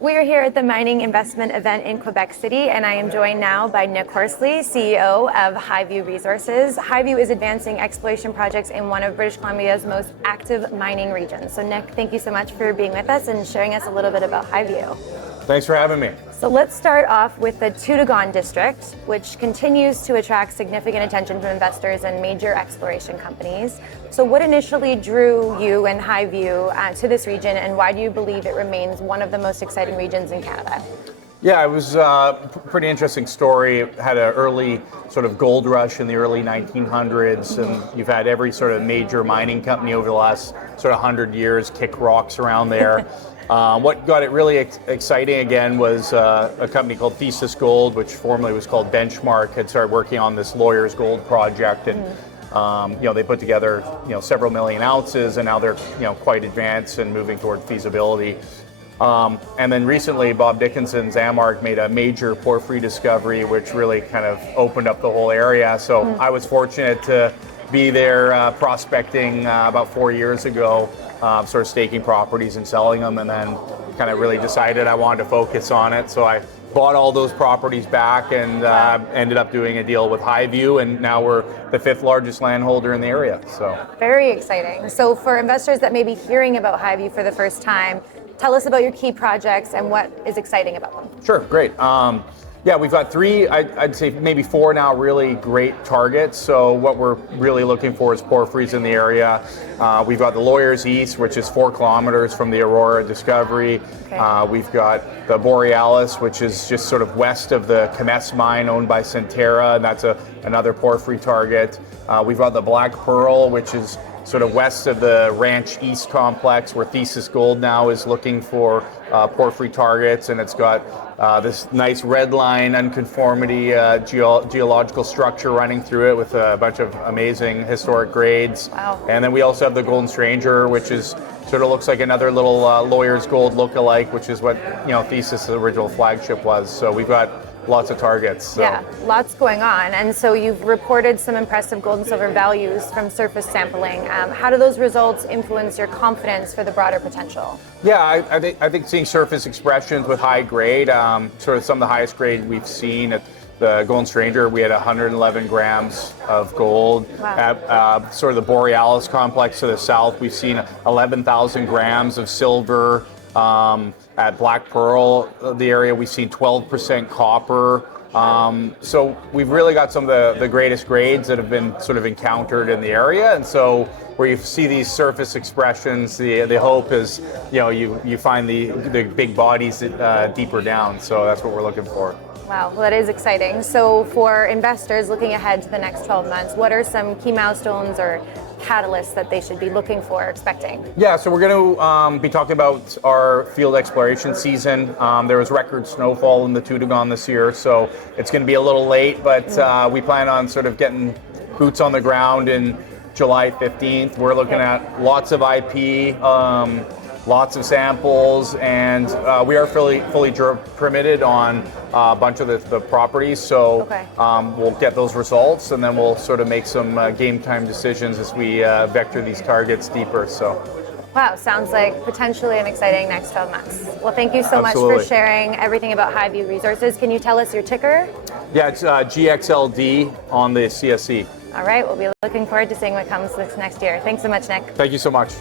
We are here at the mining investment event in Quebec City, and I am joined now by Nick Horsley, CEO of Highview Resources. Highview is advancing exploration projects in one of British Columbia's most active mining regions. So Nick, thank you so much for being with us and sharing us a little bit about Highview. Thanks for having me. So let's start off with the Toodoggone District, which continues to attract significant attention from investors and major exploration companies. So what initially drew you and Highview to this region, and why do you believe it remains one of the most exciting regions in Canada? Yeah, it was a pretty interesting story. It had an early sort of gold rush in the early 1900s, and you've had every sort of major mining company over the last sort of 100 years kick rocks around there. What got it really exciting again was a company called Thesis Gold, which formerly was called Benchmark, had started working on this Lawyers Gold project, and they put together several million ounces, and now they're quite advanced and moving toward feasibility. And then recently, Bob Dickinson's Amark made a major porphyry discovery, which really kind of opened up the whole area. So I was fortunate to be there prospecting about 4 years ago, sort of staking properties and selling them, and then kind of really decided I wanted to focus on it. So I bought all those properties back and ended up doing a deal with Highview, and now we're the 5th largest landholder in the area. So very exciting. So for investors that may be hearing about Highview for the first time, tell us about your key projects and what is exciting about them. Sure, great. Yeah, we've got 3, I'd say maybe 4 now really great targets. So what we're really looking for is porphyries in the area. We've got the Lawyers East, which is 4 kilometers from the Aurora discovery. Okay. We've got the Borealis, which is just sort of west of the Kemess mine owned by Centerra, and that's another porphyry target. We've got the Black Pearl, which is sort of west of the Ranch East complex, where Thesis Gold now is looking for porphyry targets, and it's got this nice red line unconformity geological structure running through it with a bunch of amazing historic grades. Wow. And then we also have the Golden Stranger, which is sort of looks like another little Lawyers Gold look-alike, which is what Thesis' original flagship was. So we've got lots of targets. So. Yeah, lots going on. And so you've reported some impressive gold and silver values from surface sampling. How do those results influence your confidence for the broader potential? Yeah, I think seeing surface expressions with high grade, sort of some of the highest grade we've seen at the Golden Stranger, we had 111 grams of gold. Wow. At sort of the Borealis complex to the south, we've seen 11,000 grams of silver. At Black Pearl, the area, we've seen 12% copper. So we've really got some of the greatest grades that have been sort of encountered in the area. And so where you see these surface expressions, the hope is, you find the big bodies deeper down. So that's what we're looking for. Wow, well, that is exciting. So for investors looking ahead to the next 12 months, what are some key milestones or catalysts that they should be looking for, expecting? Yeah, so we're going to be talking about our field exploration season. There was record snowfall in the Toodoggone this year, so it's going to be a little late, but we plan on sort of getting boots on the ground in July 15th. We're looking at lots of IP, lots of samples, and we are fully permitted on a bunch of the properties, so we'll get those results, and then we'll sort of make some game time decisions as we vector these targets deeper. So. Wow, sounds like potentially an exciting next 12 months. Well, thank you so Absolutely. much for sharing everything about Highview Resources. Can you tell us your ticker? Yeah, it's GXLD on the CSE. All right, we'll be looking forward to seeing what comes this next year. Thanks so much, Nick. Thank you so much.